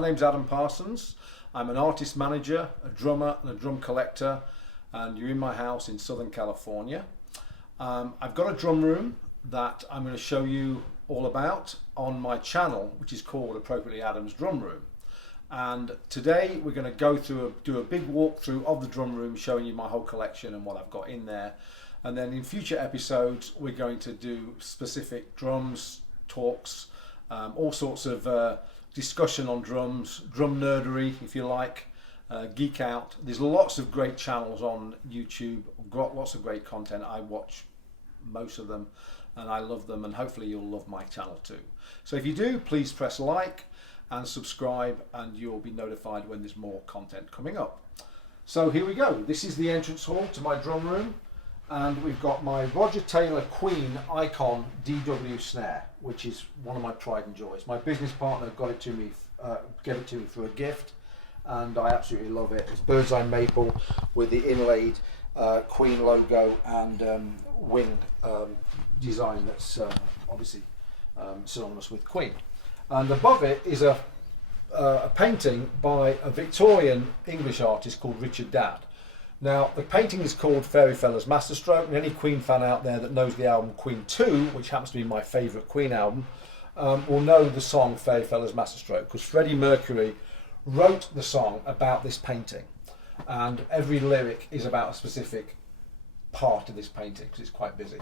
My name's Adam Parsons. I'm an artist manager, a drummer and a drum collector, and you're in my house in Southern California. I've got a drum room that I'm going to show you all about on my channel, which is called appropriately Adam's Drum Room. And today we're going to do a big walkthrough of the drum room, showing you my whole collection and what I've got in there. And then in future episodes we're going to do specific drums, talks, all sorts of discussion on drums, drum nerdery if you like, geek out. There's lots of great channels on YouTube, got lots of great content. I watch most of them and I love them, and hopefully you'll love my channel too. So if you do, please press like and subscribe and you'll be notified when there's more content coming up. So here we go. This is the entrance hall to my drum room, and we've got my Roger Taylor Queen Icon DW snare, which is one of my pride and joys. My business partner got it to me, gave it to me for a gift, and I absolutely love it. It's bird's eye maple with the inlaid Queen logo and wing design that's obviously synonymous with Queen. And above it is a painting by a Victorian English artist called Richard Dadd. Now, the painting is called Fairy Fella's Masterstroke, and any Queen fan out there that knows the album Queen 2, which happens to be my favourite Queen album, will know the song Fairy Fella's Masterstroke, because Freddie Mercury wrote the song about this painting, and every lyric is about a specific part of this painting, because it's quite busy.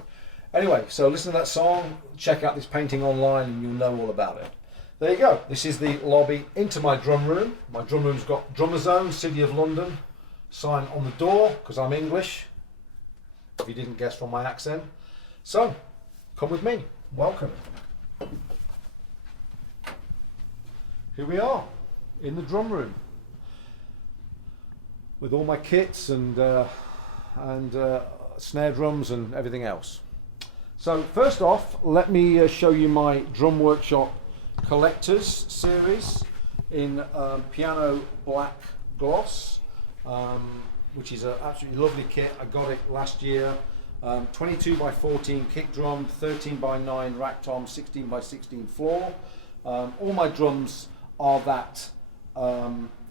Anyway, so listen to that song, check out this painting online, and you'll know all about it. There you go. This is the lobby into my drum room. My drum room's got Drummer Zone, City of London sign on the door, because I'm English, if you didn't guess from my accent. So, come with me. Welcome. Here we are, in the drum room, with all my kits and snare drums and everything else. So, first off, let me show you my Drum Workshop Collectors series in piano black gloss. Which is an absolutely lovely kit. I got it last year. 22 by 14 kick drum, 13 by 9 rack tom, 16 by 16 floor. All my drums are that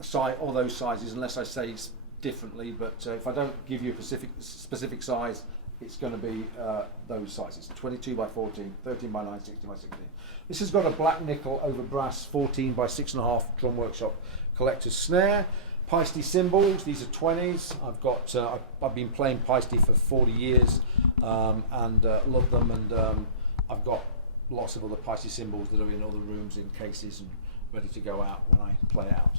size, all those sizes, unless I say differently. But if I don't give you a specific size, it's going to be those sizes: 22 by 14, 13 by 9, 16 by 16. This has got a black nickel over brass 14 by 6.5 Drum Workshop Collector's snare. Paiste cymbals, these are 20s. I've been playing Paiste for 40 years and love them, and I've got lots of other Paiste cymbals that are in other rooms in cases and ready to go out when I play out.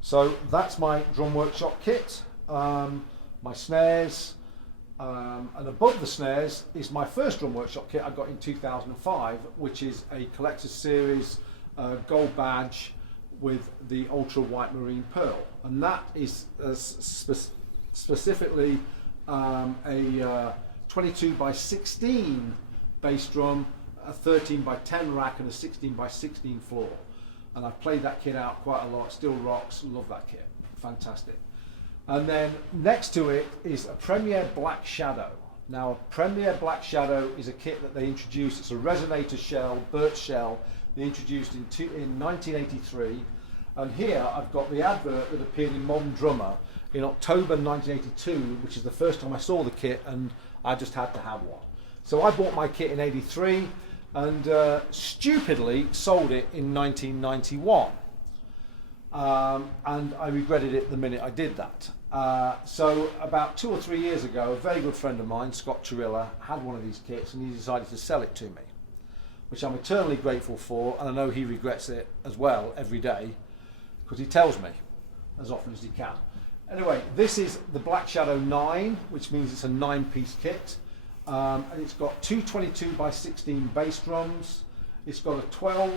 So that's my Drum Workshop kit, my snares, and above the snares is my first Drum Workshop kit I got in 2005, which is a Collector's Series gold badge with the ultra white marine pearl, and that is specifically a 22 by 16 bass drum, a 13 by 10 rack and a 16 by 16 floor, and I've played that kit out quite a lot. Still rocks, love that kit, fantastic. And then next to it is a Premier Black Shadow. Now, a Premier Black Shadow is a kit that they introduced. It's a resonator shell, birch shell. They introduced in 1983, and here I've got the advert that appeared in Modern Drummer in October 1982, which is the first time I saw the kit, and I just had to have one. So I bought my kit in '83 and stupidly sold it in 1991, and I regretted it the minute I did that. So about 2 or 3 years ago, a very good friend of mine, Scott Chirilla, had one of these kits, and he decided to sell it to me, which I'm eternally grateful for, and I know he regrets it as well every day, because he tells me as often as he can. Anyway, this is the Black Shadow 9, which means it's a 9-piece kit, and it's got two 22 by 16 bass drums. It's got a 12,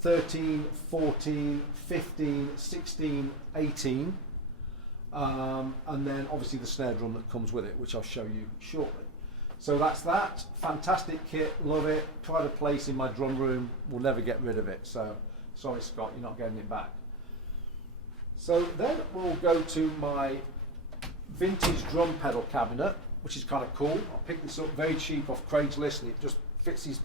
13, 14, 15, 16, 18, and then obviously the snare drum that comes with it, which I'll show you shortly. So that's that. Fantastic kit, love it. Pride of place in my drum room, will never get rid of it. So sorry Scott, you're not getting it back. So then we'll go to my vintage drum pedal cabinet, which is kind of cool. I picked this up very cheap off Craigslist, and it just fits these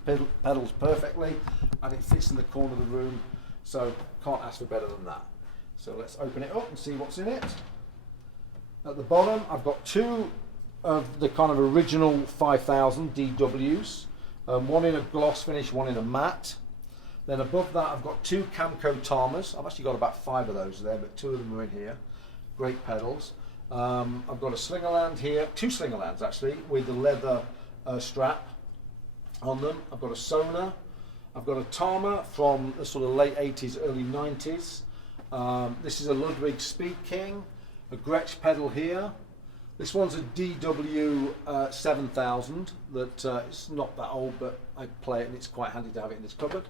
pedals perfectly, and it fits in the corner of the room So can't ask for better than that. So let's open it up and see what's in it. At the bottom, I've got two of the kind of original 5000 DWs, one in a gloss finish, one in a matte. Then above that, I've got two Camco Tamas. I've actually got about 5 of those there, but 2 of them are in here. Great pedals. I've got a Slingerland here, 2 Slingerlands actually, with the leather strap on them. I've got a Sona. I've got a Tama from the sort of late 80s, early 90s. This is a Ludwig Speed King, a Gretsch pedal here. This one's a DW 7000 that it's not that old, but I play it and it's quite handy to have it in this cupboard.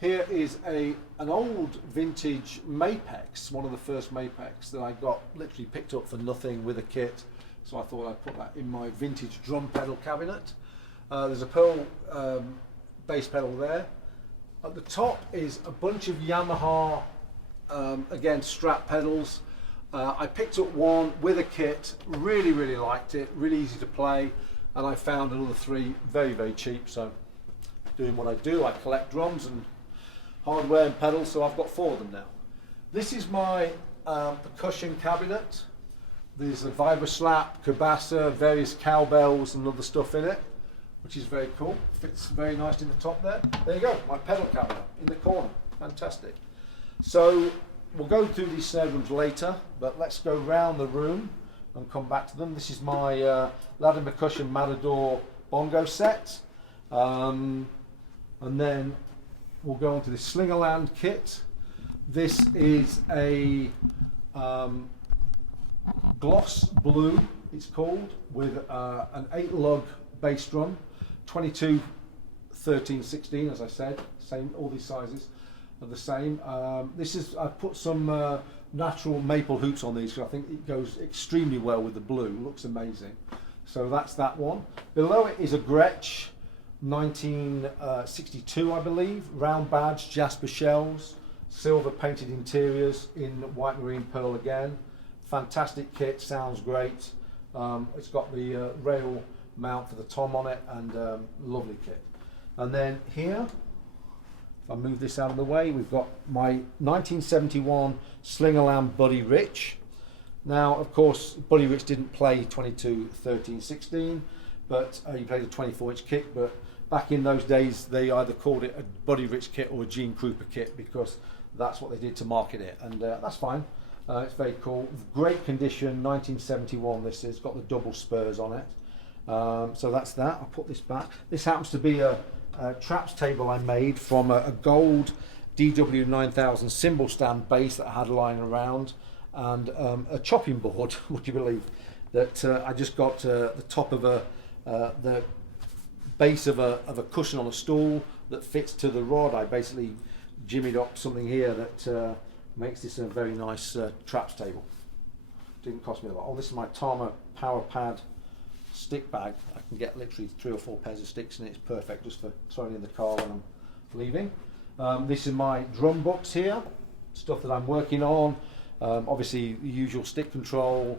Here is an old vintage Mapex, one of the first Mapex that I got literally picked up for nothing with a kit. So I thought I'd put that in my vintage drum pedal cabinet. There's a Pearl bass pedal there. At the top is a bunch of Yamaha, again, strap pedals. I picked up one with a kit, really liked it, really easy to play, and I found another 3 very cheap. So doing what I do, I collect drums and hardware and pedals, so I've got 4 of them now. This is my percussion cabinet. There's a Vibra-Slap, Cabasa, various cowbells and other stuff in it, which is very cool. Fits very nicely in the top there. There you go, my pedal cabinet in the corner. Fantastic. So we'll go through these snare drums later, but let's go round the room and come back to them. This is my Ladin Percussion Matador bongo set. And then we'll go on to the Slingerland kit. This is a gloss blue, it's called, with an 8-lug bass drum, 22, 13, 16, as I said, same, all these sizes are the same. This is, I've put some natural maple hoops on these because I think it goes extremely well with the blue, looks amazing. So that's that one. Below it is a Gretsch 1962, I believe, round badge, Jasper shells, silver painted interiors in white marine pearl again. Fantastic kit, sounds great. It's got the rail mount for the tom on it, and lovely kit. And then here, if I move this out of the way, we've got my 1971 Slingerland Buddy Rich. Now, of course, Buddy Rich didn't play 22, 13, 16, but he played a 24-inch kick, but back in those days, they either called it a Buddy Rich kit or a Gene Krupa kit because that's what they did to market it, and that's fine. It's very cool. Great condition, 1971 this is, got the double spurs on it. So that's that. I'll put this back. This happens to be a traps table I made from a gold DW 9000 cymbal stand bass that I had lying around, and a chopping board, would you believe, that I just got the top of the base of a cushion on a stool that fits to the rod. I basically jimmied up something here that makes this a very nice traps table. Didn't cost me a lot. Oh, this is my Tama Power Pad stick bag. I can get literally 3 or 4 pairs of sticks in it. It's perfect just for throwing in the car when I'm leaving. This is my drum books here, stuff that I'm working on. Obviously the usual stick control,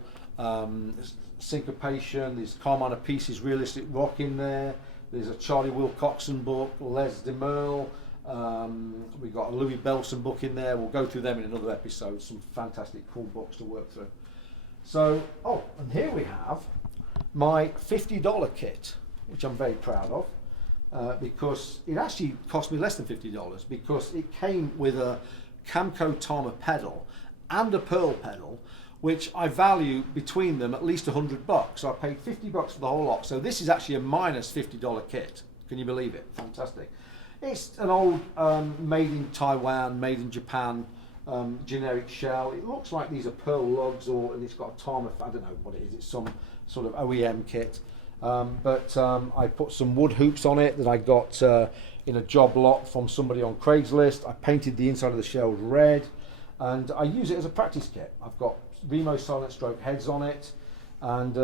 syncopation, there's Carmine Pieces Realistic Rock in there. There's a Charlie Wilcoxon book, Les DeMerle. We've got a Louis Belson book in there. We'll go through them in another episode. Some fantastic cool books to work through. So, oh, and here we have my $50 kit, which I'm very proud of, because it actually cost me less than $50 because it came with a Camco Tama pedal and a Pearl pedal, which I value between them at least $100. So I paid $50 for the whole lot. So this is actually a minus $50 kit. Can you believe it? Fantastic. It's an old made in Taiwan, made in Japan generic shell. It looks like these are Pearl lugs, and it's got a Tama, I don't know what it is, it's some sort of OEM kit. But I put some wood hoops on it that I got in a job lot from somebody on Craigslist. I painted the inside of the shells red, and I use it as a practice kit. I've got Remo Silent Stroke heads on it, and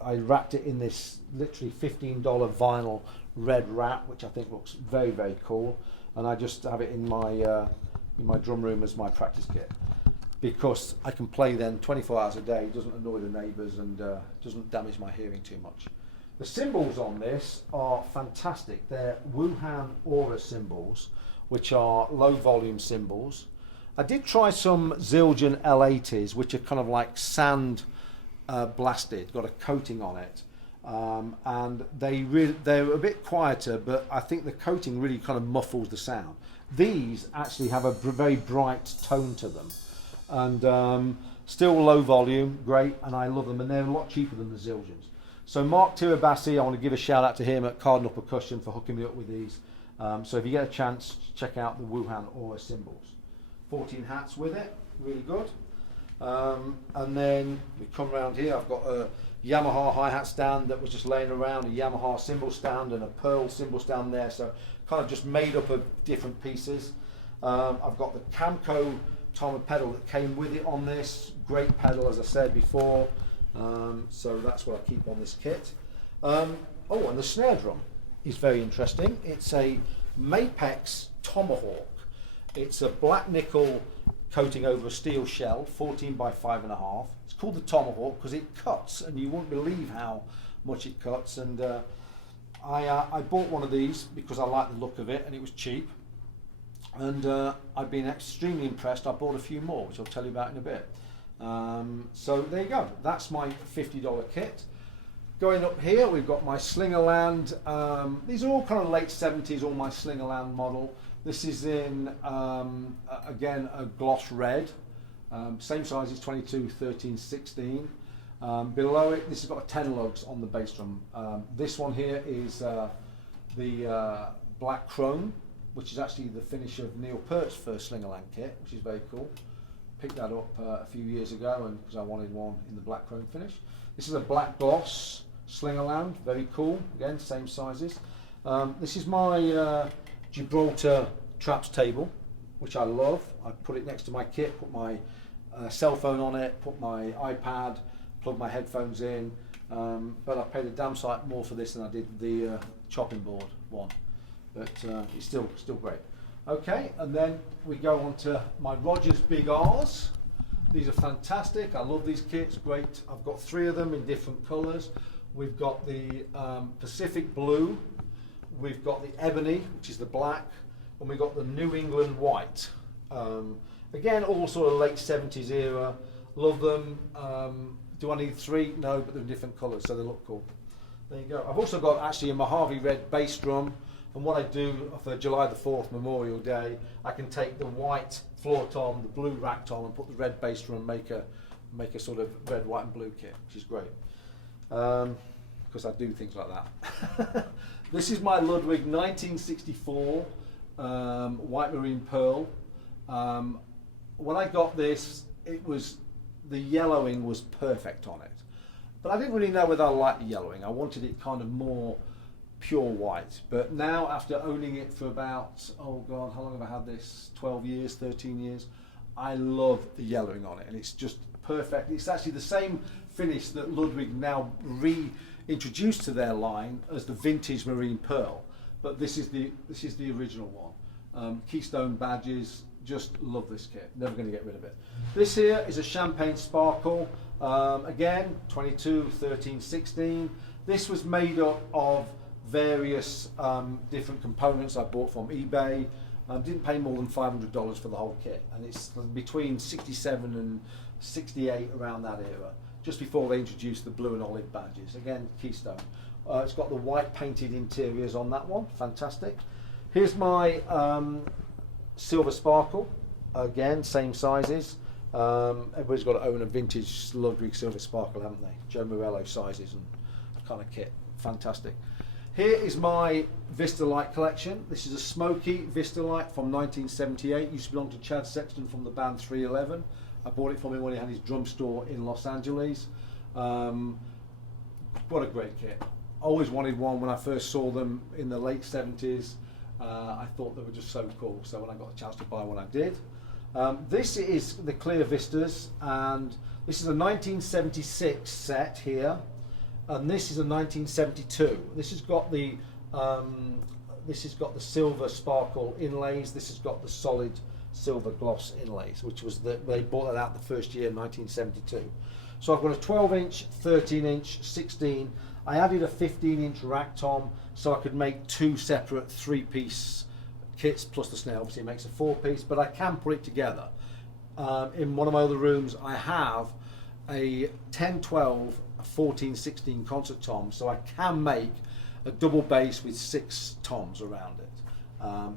I wrapped it in this literally $15 vinyl red wrap, which I think looks very, very cool, and I just have it in my drum room as my practice kit because I can play then 24 hours a day. It doesn't annoy the neighbours and doesn't damage my hearing too much. The cymbals on this are fantastic. They're Wuhan Aura cymbals, which are low volume cymbals. I did try some Zildjian L80s, which are kind of like sand blasted, got a coating on it. And they're a bit quieter, but I think the coating really kind of muffles the sound. These actually have a very bright tone to them, and still low volume, great, and I love them, and they're a lot cheaper than the Zildjians. So Mark Tirabassi, I want to give a shout out to him at Cardinal Percussion for hooking me up with these. So if you get a chance, check out the Wuhan Aura cymbals. 14 hats with it, really good. And then we come around here, I've got a Yamaha hi-hat stand that was just laying around, a Yamaha cymbal stand and a Pearl cymbal stand there, so kind of just made up of different pieces. I've got the Camco Tama pedal that came with it on this, great pedal as I said before, so that's what I keep on this kit. Oh, and the snare drum is very interesting. It's a Mapex Tomahawk. It's a black nickel coating over a steel shell, 14 by 5.5. It's called the Tomahawk because it cuts, and you won't believe how much it cuts. And I bought one of these because I like the look of it, and it was cheap. And I've been extremely impressed. I bought a few more, which I'll tell you about in a bit. So there you go. That's my $50 kit. Going up here, we've got my Slingerland. These are all kind of late 70s, all my Slingerland model. This is in, again, a gloss red. Same size as 22, 13, 16. Below it, this has got a 10 lugs on the bass drum. This one here is the black chrome, which is actually the finish of Neil Peart's first Slingerland kit, which is very cool. Picked that up a few years ago, and because I wanted one in the black chrome finish. This is a black gloss Slingerland, very cool. Again, same sizes. This is my Gibraltar traps table, which I love. I put it next to my kit, put my cell phone on it, put my iPad, plug my headphones in, but I paid a damn sight more for this than I did the chopping board one, but it's still great. Okay, and then we go on to my Rogers Big R's. These are fantastic. I love these kits, great. I've got 3 of them in different colours. We've got the Pacific Blue, we've got the Ebony, which is the black, and we've got the New England White. Again, all sort of late 70s era. Love them. Do I need 3? No, but they're different colours, so they look cool. There you go. I've also got actually a Mojave Red bass drum, and what I do for July the 4th, Memorial Day, I can take the white floor tom, the blue rack tom, and put the red bass drum and make a sort of red, white and blue kit, which is great. Because I do things like that. This is my Ludwig 1964 White Marine Pearl. When I got this, the yellowing was perfect on it. But I didn't really know whether I liked the yellowing. I wanted it kind of more pure white. But now, after owning it for about, oh God, how long have I had this? 12 years, 13 years. I love the yellowing on it, and it's just perfect. It's actually the same finish that Ludwig now reintroduced to their line as the vintage Marine Pearl. But this is the original one. Keystone Badges. Just love this kit, never going to get rid of it. This here is a Champagne Sparkle, again 22, 13, 16. This was made up of various different components I bought from eBay. Didn't pay more than $500 for the whole kit, and it's between 67 and 68 around that era, just before they introduced the blue and olive badges. Again, Keystone. It's got the white painted interiors on that one, fantastic. Here's my Silver Sparkle, again, same sizes. Everybody's got to own a vintage Ludwig Silver Sparkle, haven't they? Joe Morello sizes and kind of kit, fantastic. Here is my Vista Light collection. This is a smoky Vista Light from 1978. Used to belong to Chad Sexton from the band 311. I bought it from him when he had his drum store in Los Angeles. What a great kit. Always wanted one when I first saw them in the late 70s. I thought they were just so cool, so when I got a chance to buy one, I did. This is the Clear Vistas, and this is a 1976 set here, and this is a 1972. This has got the silver sparkle inlays. This has got the solid silver gloss inlays, which was they brought that out the first year, 1972. So I've got a 12-inch, 13-inch, 16. I added a 15-inch rack tom so I could make 2 separate 3-piece kits plus the snare. Obviously it makes a 4-piece, but I can put it together. In one of my other rooms I have a 10-12, a 14-16 concert tom, so I can make a double bass with 6 toms around it.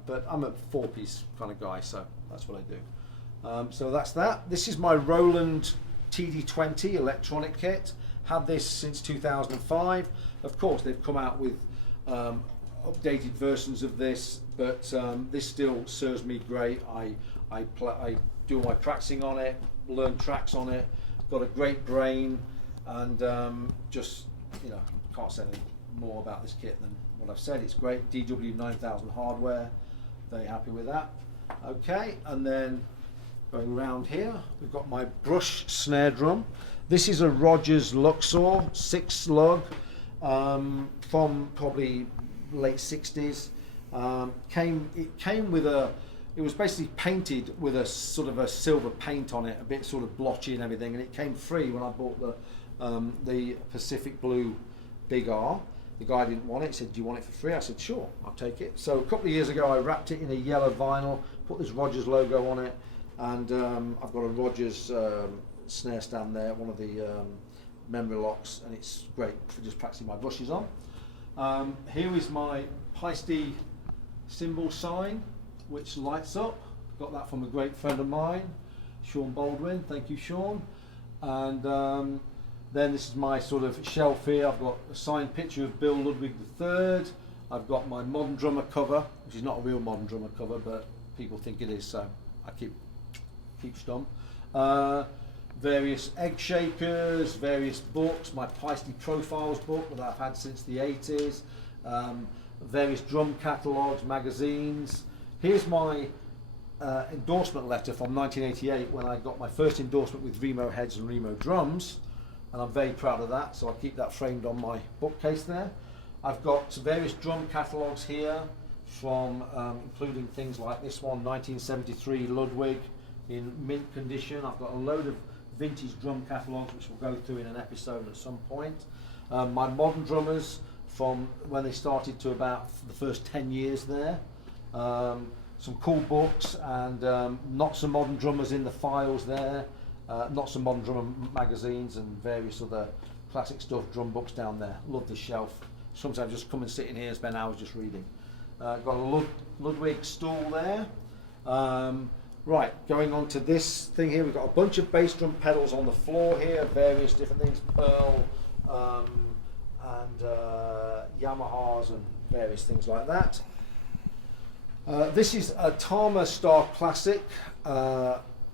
But I'm a 4-piece kind of guy, so that's what I do. So that's that. This is my Roland TD20 electronic kit. Had this since 2005. Of course, they've come out with updated versions of this, but this still serves me great. I do my practicing on it, learn tracks on it. Got a great brain, and just, you know, can't say anything more about this kit than what I've said. It's great. DW 9000 hardware. Very happy with that. Okay, and then going around here, we've got my brush snare drum. This is a Rogers Luxor 6 lug from probably late 60s. It came with it was basically painted with a sort of a silver paint on it, a bit sort of blotchy and everything, and it came free when I bought the Pacific Blue Big R. The guy didn't want it. He said, "Do you want it for free?" I said, "Sure, I'll take it." So a couple of years ago, I wrapped it in a yellow vinyl, put this Rogers logo on it, and I've got a Rogers snare stand there, one of the memory locks, and it's great for just practicing my brushes on. Here is my Paiste cymbal sign, which lights up. Got that from a great friend of mine, Sean Baldwin. Thank you, Sean. And then this is my sort of shelf here. I've got a signed picture of Bill Ludwig III. I've got my Modern Drummer cover, which is not a real Modern Drummer cover, but people think it is, so I keep stum. Various egg shakers, various books, my Paiste Profiles book that I've had since the 80s, various drum catalogues, magazines. Here's my endorsement letter from 1988 when I got my first endorsement with Remo Heads and Remo Drums, and I'm very proud of that, so I'll keep that framed on my bookcase there. I've got various drum catalogues here, from including things like this one, 1973 Ludwig in mint condition. I've got a load of vintage drum catalogues which we'll go through in an episode at some point. My modern drummers from when they started to about the first 10 years there. Some cool books, and not some modern drummers in the files there. Not some modern drummer magazines and various other classic stuff, drum books down there. Love the shelf. Sometimes just come and sit in here and spend hours just reading. Got a Ludwig stool there. Right, going on to this thing here, we've got a bunch of bass drum pedals on the floor here, various different things, Pearl and Yamahas and various things like that. This is a Tama Star Classic,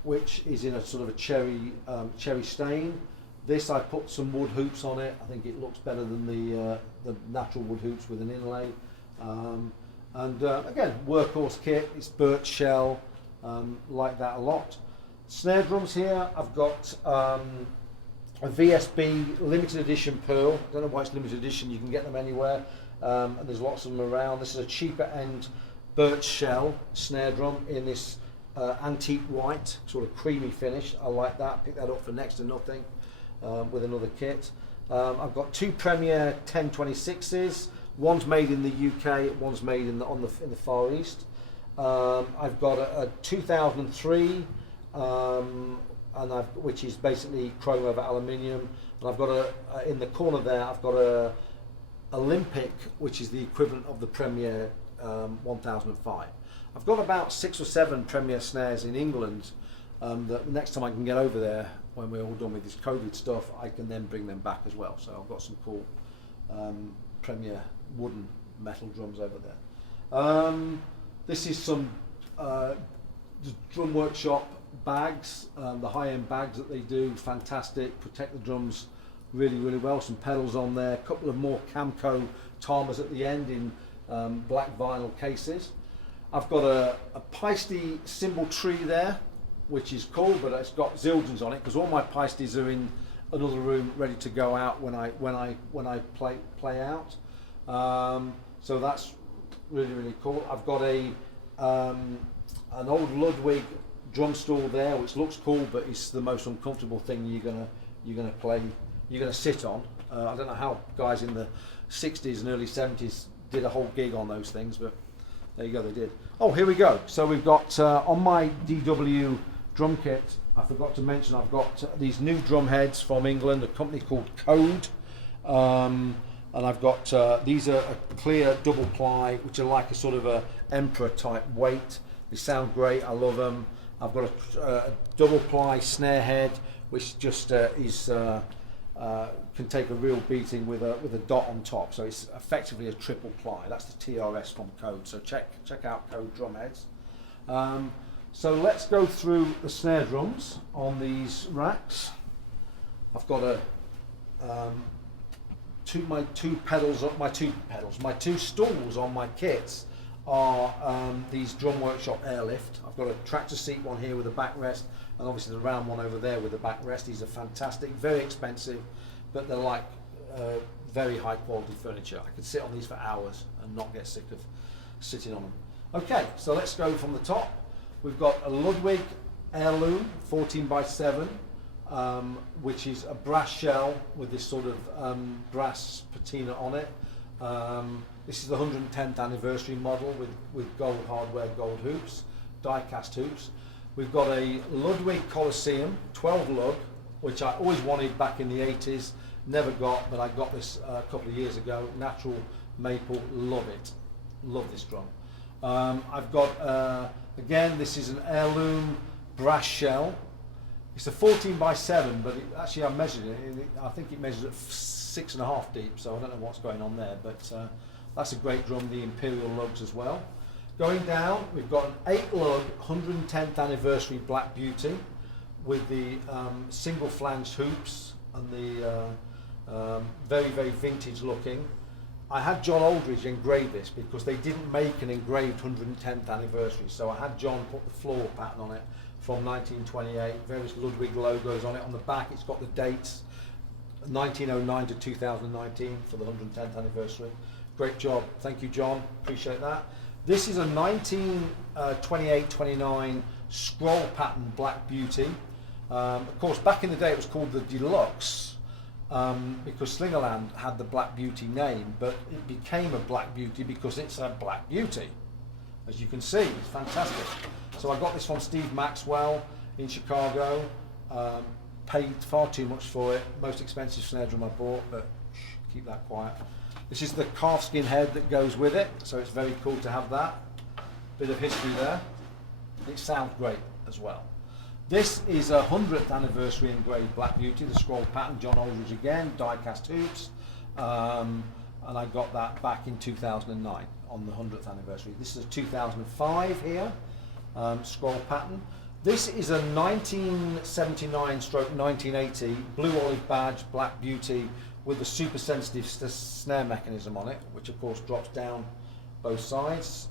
which is in a sort of a cherry stain. This, I put some wood hoops on it. I think it looks better than the natural wood hoops with an inlay. Again, workhorse kit. It's birch shell. Like that a lot. Snare drums here. I've got a VSB limited edition Pearl. I don't know why it's limited edition. You can get them anywhere, and there's lots of them around. This is a cheaper end birch shell snare drum in this antique white, sort of creamy finish. I like that. Pick that up for next to nothing with another kit. I've got 2 Premier 1026s. One's made in the UK. One's made in the Far East. I've got a 2003, which is basically chrome over aluminium, and I've got in the corner there. I've got a Olympic, which is the equivalent of the Premier 1005. I've got about 6 or 7 Premier snares in England. That next time I can get over there, when we're all done with this COVID stuff, I can then bring them back as well. So I've got some cool Premier wooden metal drums over there. This is some drum workshop bags, the high-end bags that they do, fantastic, protect the drums really, really well. Some pedals on there, a couple of more Camco Tamas at the end in black vinyl cases. I've got a Paiste cymbal tree there, which is cool, but it's got Zildjians on it because all my Paistes are in another room ready to go out when I play out. So that's really, really cool. I've got an old Ludwig drum stool there, which looks cool, but it's the most uncomfortable thing you're gonna sit on. I don't know how guys in the 60s and early 70s did a whole gig on those things, but There you go, they did. Oh, here we go. So we've got, on my DW drum kit, I forgot to mention, I've got these new drum heads from England, a company called Code. And I've got, these are a clear double ply, which are like a sort of a emperor type weight. They sound great, I love them. I've got a double ply snare head, which just can take a real beating with a dot on top. So it's effectively a triple ply. That's the TRS from Code. So check out Code drum heads. So let's go through the snare drums on these racks. I've got my two stools on my kits are these Drum Workshop Airlift. I've got a tractor seat one here with a backrest, and obviously the round one over there with a backrest. These are fantastic, very expensive, but they're like very high quality furniture. I could sit on these for hours and not get sick of sitting on them. Okay, so let's go from the top. We've got a Ludwig Heirloom 14x7, which is a brass shell with this sort of brass patina on it. This is the 110th anniversary model with gold hardware, gold hoops, die-cast hoops. We've got a Ludwig Coliseum 12 lug, which I always wanted back in the 80s, never got, but I got this a couple of years ago. Natural maple, love it, love this drum. I've got, again, this is an heirloom brass shell. It's a 14x7, but actually I measured it. I think it measures at 6.5 deep, so I don't know what's going on there, but that's a great drum, the Imperial lugs as well. Going down, we've got an 8 lug 110th anniversary Black Beauty with the single flanged hoops and the very, very vintage looking. I had John Aldridge engrave this because they didn't make an engraved 110th anniversary, so I had John put the floor pattern on it from 1928, various Ludwig logos on it. On the back it's got the dates, 1909 to 2019 for the 110th anniversary. Great job, thank you John, appreciate that. This is a 1928-29 scroll pattern Black Beauty. Of course back in the day it was called the Deluxe because Slingerland had the Black Beauty name, but it became a Black Beauty because it's a Black Beauty. As you can see, it's fantastic. So I got this from Steve Maxwell in Chicago. Paid far too much for it. Most expensive snare drum I bought, but keep that quiet. This is the calfskin head that goes with it, so it's very cool to have that. Bit of history there. It sounds great as well. This is a 100th anniversary engraved Black Beauty, the scroll pattern, John Aldridge again, die-cast hoops, and I got that back in 2009 on the 100th anniversary. This is a 2005 here, scroll pattern. This is a 1979/1980 blue olive badge Black Beauty with the super sensitive snare mechanism on it, which of course drops down both sides.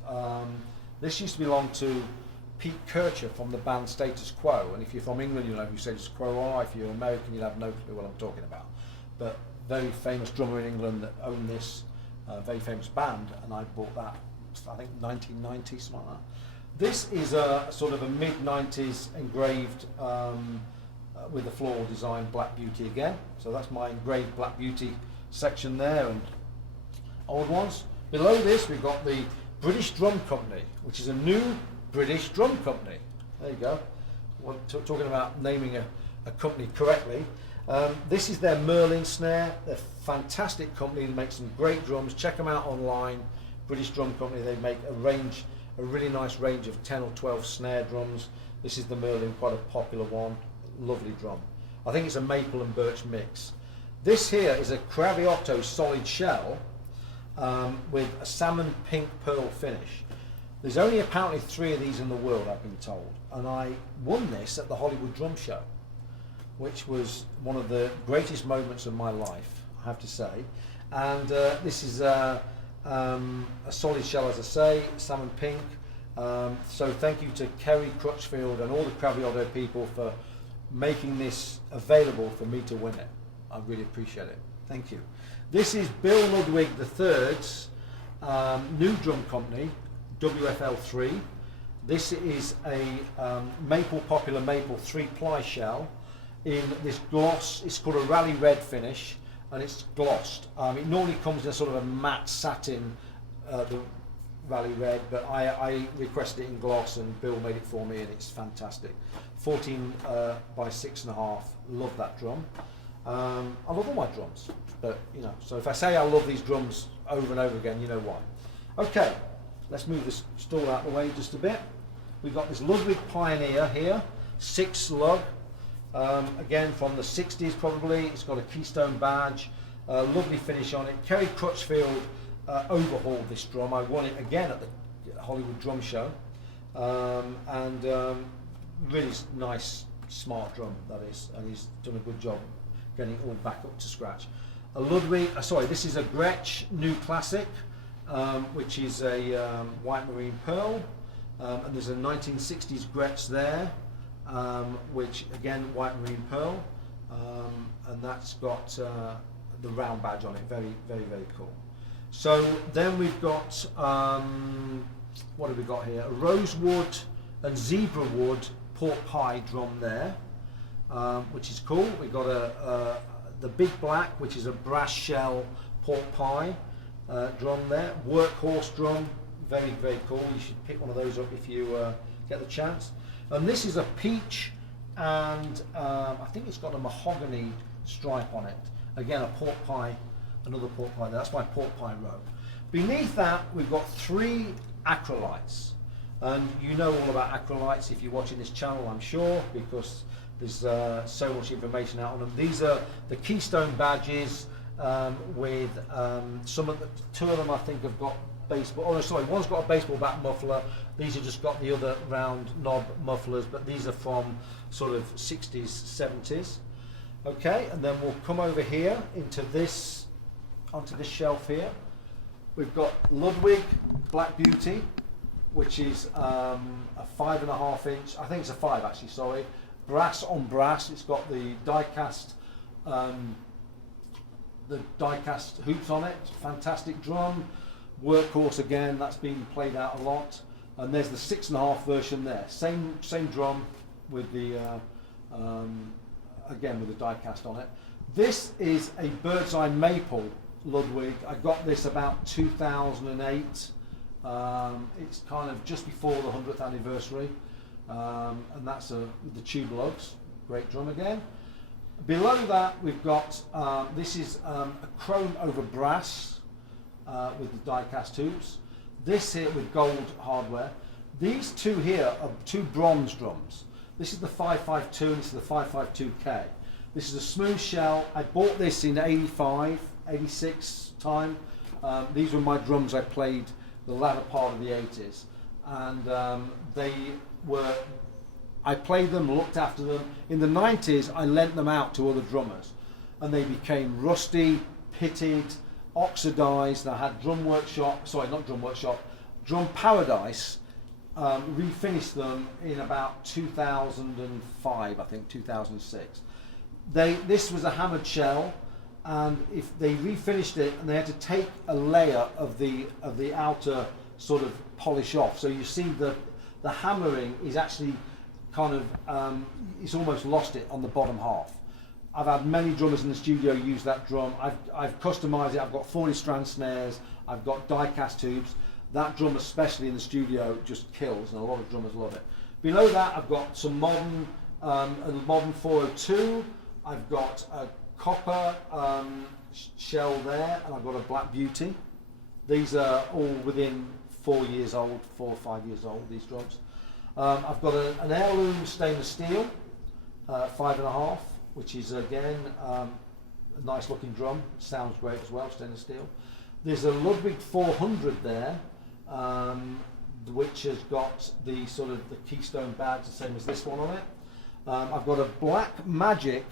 This used to belong to Pete Kircher from the band Status Quo, and if you're from England you'll know who Status Quo are. If you're American you'll have no clue what I'm talking about. But very famous drummer in England that owned this very famous band, and I bought that I think 1990, something like that. This is a sort of a mid-90s engraved with the floral design Black Beauty again. So that's my engraved Black Beauty section there, and old ones. Below this we've got the British Drum Company, which is a new British drum company. There you go. We're talking about naming a company correctly. This is their Merlin Snare. They're a fantastic company. They make some great drums. Check them out online. British Drum Company. They make a really nice range of 10 or 12 snare drums. This is the Merlin, quite a popular one. Lovely drum. I think it's a maple and birch mix. This here is a Craviotto solid shell with a salmon pink pearl finish. There's only apparently 3 of these in the world, I've been told, and I won this at the Hollywood Drum Show, which was one of the greatest moments of my life, I have to say. And this is a solid shell, as I say, salmon pink. So thank you to Kerry Crutchfield and all the Craviotto people for making this available for me to win it. I really appreciate it. Thank you. This is Bill Ludwig III's new drum company, WFL3. This is a popular maple 3-ply shell in this gloss. It's called a rally red finish, and it's glossed. It normally comes in a sort of a matte satin, the Valley Red, but I requested it in gloss and Bill made it for me and it's fantastic. 14 by 6.5, love that drum. I love all my drums, but you know, so if I say I love these drums over and over again, you know why. Okay, let's move this stall out of the way just a bit. We've got this Ludwig Pioneer here, 6 lug, again from the 60s probably. It's got a Keystone badge, lovely finish on it. Kerry Crutchfield overhauled this drum. I won it again at the Hollywood Drum Show, and really nice, smart drum that is, and he's done a good job getting it all back up to scratch. A Ludwig, sorry, this is a Gretsch New Classic, which is a white marine pearl, and there's a 1960s Gretsch there, which again white marine pearl, and that's got the round badge on it. Very, very, very cool. So then we've got what have we got here? A rosewood and zebra wood pork pie drum there, which is cool. We've got the big black, which is a brass shell pork pie drum there. Workhorse drum, very, very cool. You should pick one of those up if you get the chance. And this is a peach, and I think it's got a mahogany stripe on it. Again, a pork pie, another pork pie there. That's my pork pie row. Beneath that, we've got 3 Acrolytes. And you know all about Acrolytes if you're watching this channel, I'm sure, because there's so much information out on them. These are the Keystone Badges with some of the 2 of them I think have got baseball. Oh, sorry, one's got a baseball bat muffler. These have just got the other round knob mufflers, but these are from sort of 60s, 70s. Okay, and then we'll come over here into this, onto this shelf here. We've got Ludwig Black Beauty, which is a 5.5 inch, I think it's a 5 actually, sorry. Brass on brass. It's got the die-cast hoops on it. Fantastic drum. Workhorse again, that's been played out a lot. And there's the 6.5 version there. Same drum with the again with the die-cast on it. This is a bird's eye maple Ludwig. I got this about 2008. It's kind of just before the 100th anniversary, and that's the tube lugs. Great drum again. Below that we've got this is a chrome over brass with the die-cast tubes. This here with gold hardware. These 2 here are 2 bronze drums. This is the 552 and this is the 552K. This is a smooth shell. I bought this in 85, 86 time. These were my drums I played the latter part of the 80s, and I played them, looked after them. In the 90s I lent them out to other drummers and they became rusty, pitted, oxidized. I had Drum Paradise refinished them in about 2005, I think 2006. This was a hammered shell, and if they refinished it and they had to take a layer of the outer sort of polish off, so you see the hammering is actually kind of it's almost lost it on the bottom half. I've had many drummers in the studio use that drum. I've customized it. I've got 40 strand snares. I've got die-cast tubes. That drum, especially in the studio, just kills, and a lot of drummers love it. Below that, I've got some modern, a modern 402. I've got a copper shell there, and I've got a Black Beauty. These are all within 4 years old, 4 or 5 years old, these drums. I've got an Heirloom stainless steel, 5.5, which is again a nice looking drum. Sounds great as well, stainless steel. There's a Ludwig 400 there, which has got the sort of the Keystone badge, the same as this one on it. I've got a Black Magic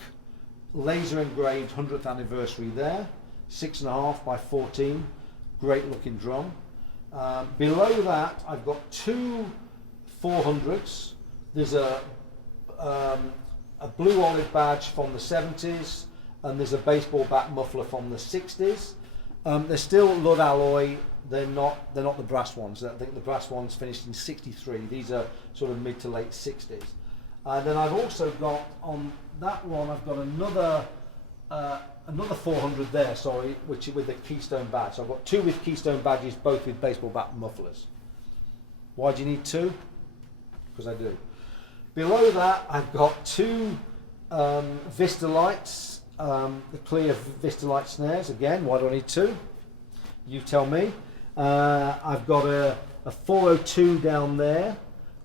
laser engraved 100th anniversary there, 6.5 by 14, great looking drum. Below that, I've got 2 400s. There's a blue olive badge from the 70s, and there's a baseball bat muffler from the 60s. They're still Lud alloy. They're not the brass ones. I think the brass ones finished in 63. These are sort of mid to late 60s. And then I've also got on that one, I've got another 400 there, sorry, which is with the Keystone badge. So I've got 2 with Keystone badges, both with baseball bat mufflers. Why do you need 2? Because I do. Below that, I've got 2 Vista lights, the clear Vista light snares. Again, why do I need 2? You tell me. I've got a 402 down there,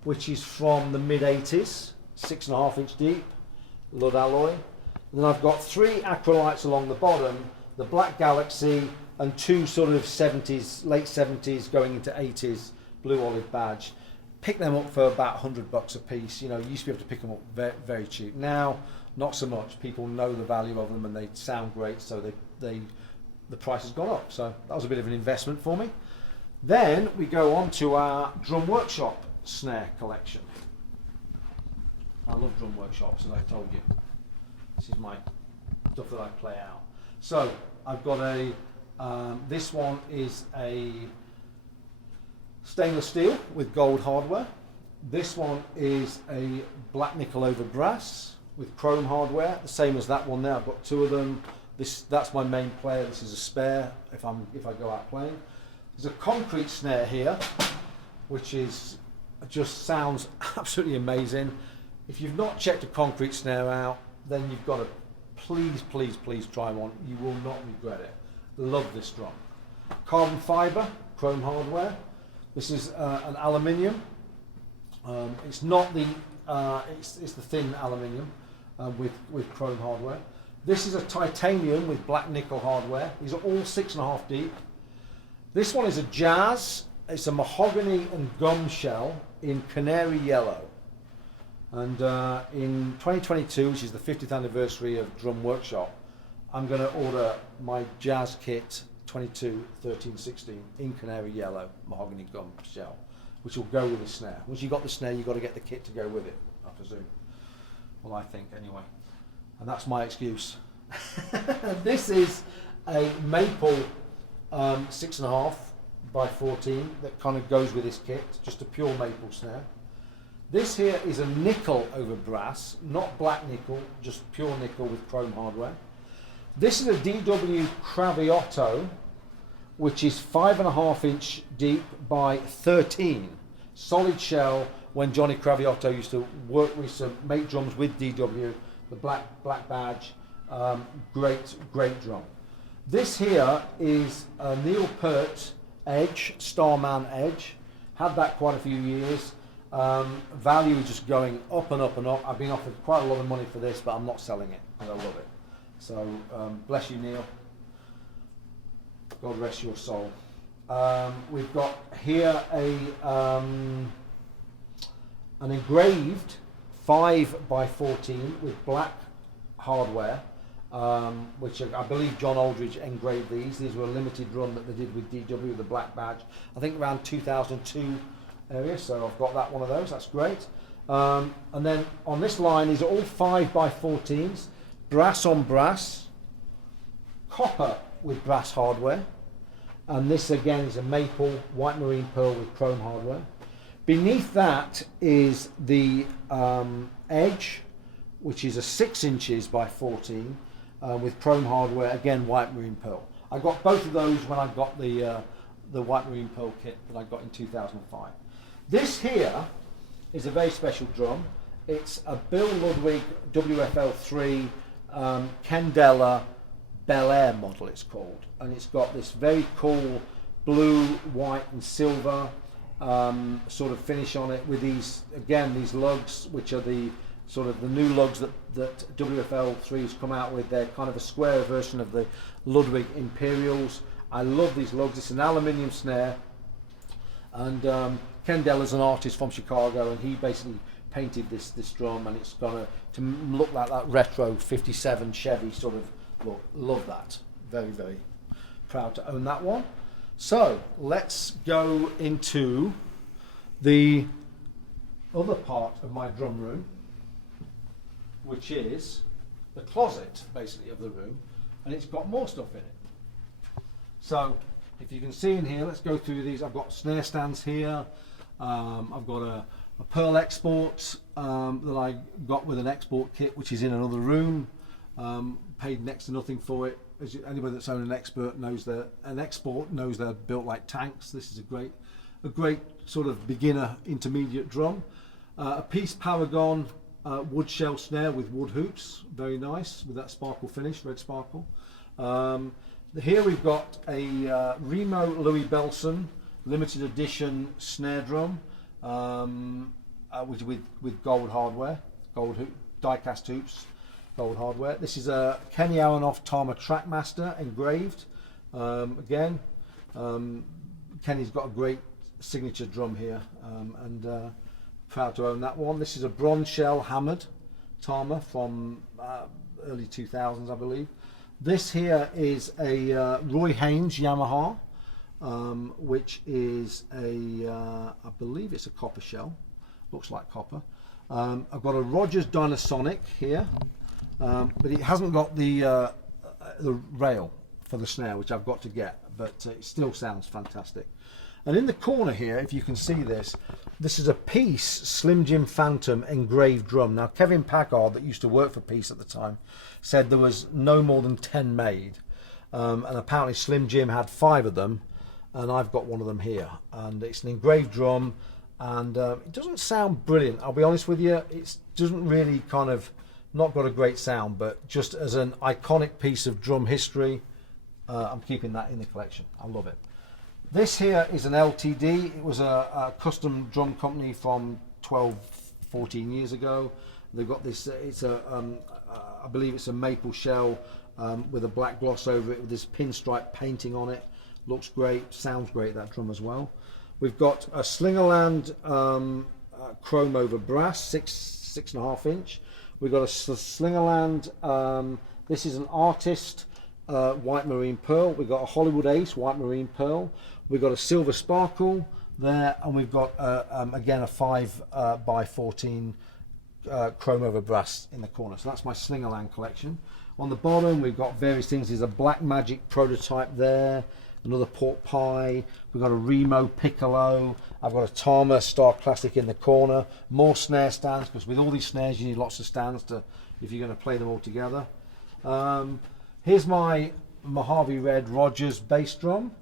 which is from the mid-80s, 6.5 inch deep, Lud alloy. And then I've got 3 Acrolytes along the bottom, the Black Galaxy, and 2 sort of 70s, late 70s going into 80s blue olive badge. Pick them up for about $100 a piece. You know, you used to be able to pick them up very, very cheap. Now, not so much. People know the value of them and they sound great, so the price has gone up. So that was a bit of an investment for me. Then we go on to our Drum Workshop snare collection. I love Drum Workshops, as I told you. This is my stuff that I play out. So I've got a, this one is a stainless steel with gold hardware. This one is a black nickel over brass with chrome hardware, the same as that one there. I've got 2 of them. That's my main player. This is a spare if I go out playing. There's a concrete snare here, which is just sounds absolutely amazing. If you've not checked a concrete snare out, then you've got to please try one. You will not regret it. Love this drum. Carbon fibre, chrome hardware. This is an aluminium. It's not the it's the thin aluminium with chrome hardware. This is a titanium with black nickel hardware. These are all 6.5 deep. This one is a jazz. It's a mahogany and gum shell in canary yellow. And in 2022, which is the 50th anniversary of Drum Workshop, I'm going to order my jazz kit 22, 13, 16 in canary yellow mahogany gum shell, which will go with the snare. Once you've got the snare, you've got to get the kit to go with it, I presume. Well, I think anyway. And that's my excuse. This is a maple 6.5 by 14 that kind of goes with this kit, just a pure maple snare. This here is a nickel over brass, not black nickel, just pure nickel with chrome hardware. This is a DW Craviotto, which is 5.5 inch deep by 13. Solid shell. When Johnny Craviotto used to make drums with DW, the black badge, great drum. This here is a Neil Peart Edge, Starman Edge. Had that quite a few years. Value is just going up and up and up. I've been offered quite a lot of money for this, but I'm not selling it because I love it. So bless you, Neil. God rest your soul. We've got here an engraved 5 by 14 with black hardware, which I believe John Aldridge engraved these. These were a limited run that they did with DW, the black badge, I think around 2002 area, so I've got that one of those, that's great. And then on this line, these are all 5 by 14s, brass on brass, copper with brass hardware, and this again is a maple white marine pearl with chrome hardware. Beneath that is the Edge, which is a 6 inches by 14 with chrome hardware, again white marine pearl. I got both of those when I got the white marine pearl kit that I got in 2005. This here is a very special drum. It's a Bill Ludwig WFL3 Candela Bel Air model, it's called, and it's got this very cool blue, white and silver sort of finish on it with these lugs, which are the sort of the new lugs that WFL3 has come out with. They're kind of a square version of the Ludwig Imperials. I love these lugs. It's an aluminium snare, and Ken Deller's an artist from Chicago, and he basically painted this drum, and it's gonna to look like that retro 57 Chevy sort of look. Love that. Very, very proud to own that one. So let's go into the other part of my drum room, which is the closet basically of the room, and it's got more stuff in it. So if you can see in here, let's go through these. I've got snare stands here. I've got a Pearl export that I got with an export kit, which is in another room. paid next to nothing for it. Anybody that's owned an export knows they're built like tanks. This is a great sort of beginner intermediate drum. A Peace Paragon wood shell snare with wood hoops, very nice with that sparkle finish, red sparkle. Here we've got a Remo Louis Belson limited edition snare drum, with gold hardware, die-cast hoops, gold hardware. This is a Kenny Aronoff Tama Trackmaster engraved. Again, Kenny's got a great signature drum here, and proud to own that one. This is a bronze shell hammered Tama from early 2000s, I believe. This here is a Roy Haynes Yamaha, which is I believe it's a copper shell, looks like copper. I've got a Rogers Dynasonic here, but it hasn't got the rail for the snare, which I've got to get, but it still sounds fantastic. And in the corner here, if you can see this, this is a Peace Slim Jim Phantom engraved drum. Now, Kevin Packard, that used to work for Peace at the time, said there was no more than 10 made. And apparently Slim Jim had 5 of them, and I've got one of them here. And it's an engraved drum, and it doesn't sound brilliant. I'll be honest with you, it doesn't really kind of, not got a great sound, but just as an iconic piece of drum history, I'm keeping that in the collection. I love it. This here is an LTD. It was a custom drum company from 12, 14 years ago. They've got this, I believe it's a maple shell with a black gloss over it with this pinstripe painting on it. Looks great, sounds great, that drum as well. We've got a Slingerland chrome over brass, 6.5 inch. We've got a Slingerland, this is an Artist white marine pearl. We've got a Hollywood Ace white marine pearl. We've got a silver sparkle there, and we've got again a 5 by 14 chrome over brass in the corner. So that's my Slingerland collection. On the bottom we've got various things. There's a Black Magic prototype there, another pork pie. We've got a Remo Piccolo. I've got a Tama Star Classic in the corner. More snare stands, because with all these snares you need lots of stands to, if you're going to play them all together. Here's my Mojave Red Rogers bass drum.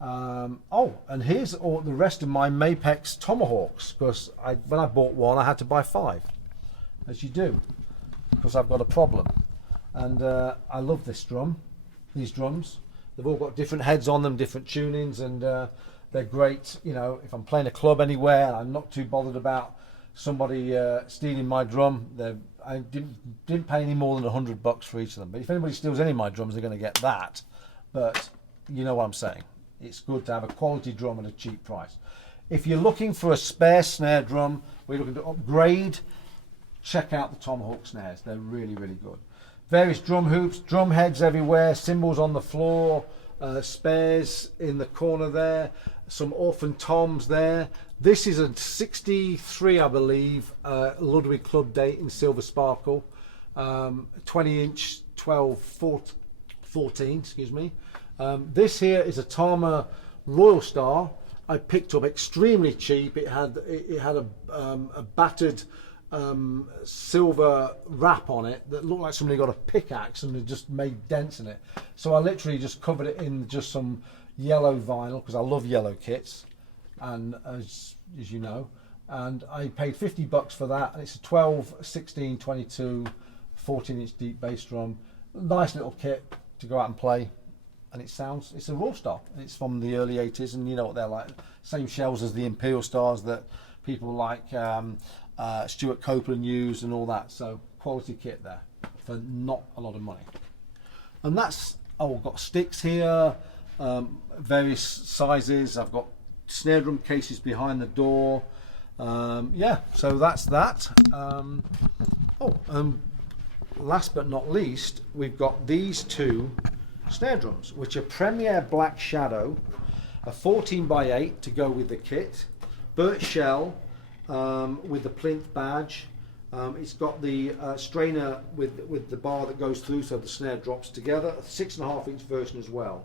And here's all the rest of my Mapex Tomahawks, because when I bought one I had to buy 5, as you do, because I've got a problem. And I love this drum, these drums. They've all got different heads on them, different tunings, and they're great. You know, if I'm playing a club anywhere and I'm not too bothered about somebody stealing my drum, I didn't pay any more than $100 for each of them. But if anybody steals any of my drums, they're going to get that. But you know what I'm saying. It's good to have a quality drum at a cheap price. If you're looking for a spare snare drum, we're looking to upgrade, check out the Tomahawk snares. They're really, really good. Various drum hoops, drum heads everywhere, cymbals on the floor, spares in the corner there, some orphan toms there. This is a 63, I believe, Ludwig Club Date in silver sparkle, 20 inch 14, excuse me. This here is a Tama Royal Star. I picked up extremely cheap. It had a battered silver wrap on it that looked like somebody got a pickaxe and had just made dents in it. So I literally just covered it in just some yellow vinyl, because I love yellow kits, and as you know, and I paid $50 for that, and it's a 12, 16, 22, 14 inch deep bass drum. Nice little kit to go out and play. And it's a Royal Star. It's from the early 80s, and you know what they're like. Same shells as the Imperial Stars that people like Stuart Copeland used and all that. So quality kit there for not a lot of money. And that's, I've got sticks here, various sizes. I've got snare drum cases behind the door. Yeah, so that's that. Last but not least, we've got these 2 snare drums, which are Premier Black Shadow, a 14 by 8 to go with the kit, birch shell with the plinth badge. It's got the strainer with the bar that goes through so the snare drops together, a 6.5 inch version as well.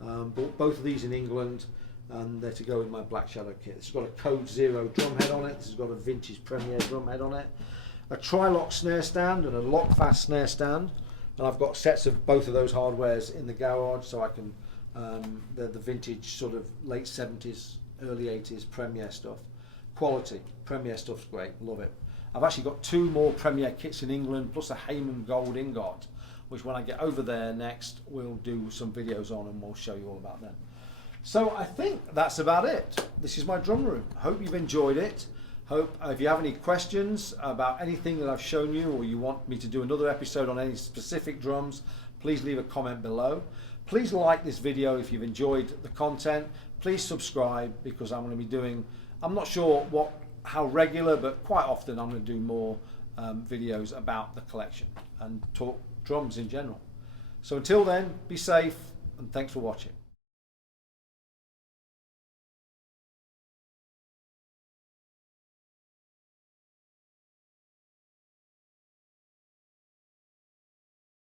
Bought both of these in England, and they're to go with my Black Shadow kit. It's got a Code Zero drum head on it. This has got a vintage Premier drum head on it, a tri-lock snare stand and a lock fast snare stand. And I've got sets of both of those hardwares in the garage, so I can, they're the vintage sort of late 70s, early 80s Premier stuff. Quality, Premier stuff's great, love it. I've actually got 2 more Premier kits in England, plus a Heyman Gold ingot, which when I get over there next, we'll do some videos on and we'll show you all about them. So I think that's about it. This is my drum room. Hope you've enjoyed it. Hope if you have any questions about anything that I've shown you, or you want me to do another episode on any specific drums, please leave a comment below. Please like this video if you've enjoyed the content. Please subscribe, because I'm going to be doing, I'm not sure how regular, but quite often I'm going to do more videos about the collection and talk drums in general. So until then, be safe and thanks for watching.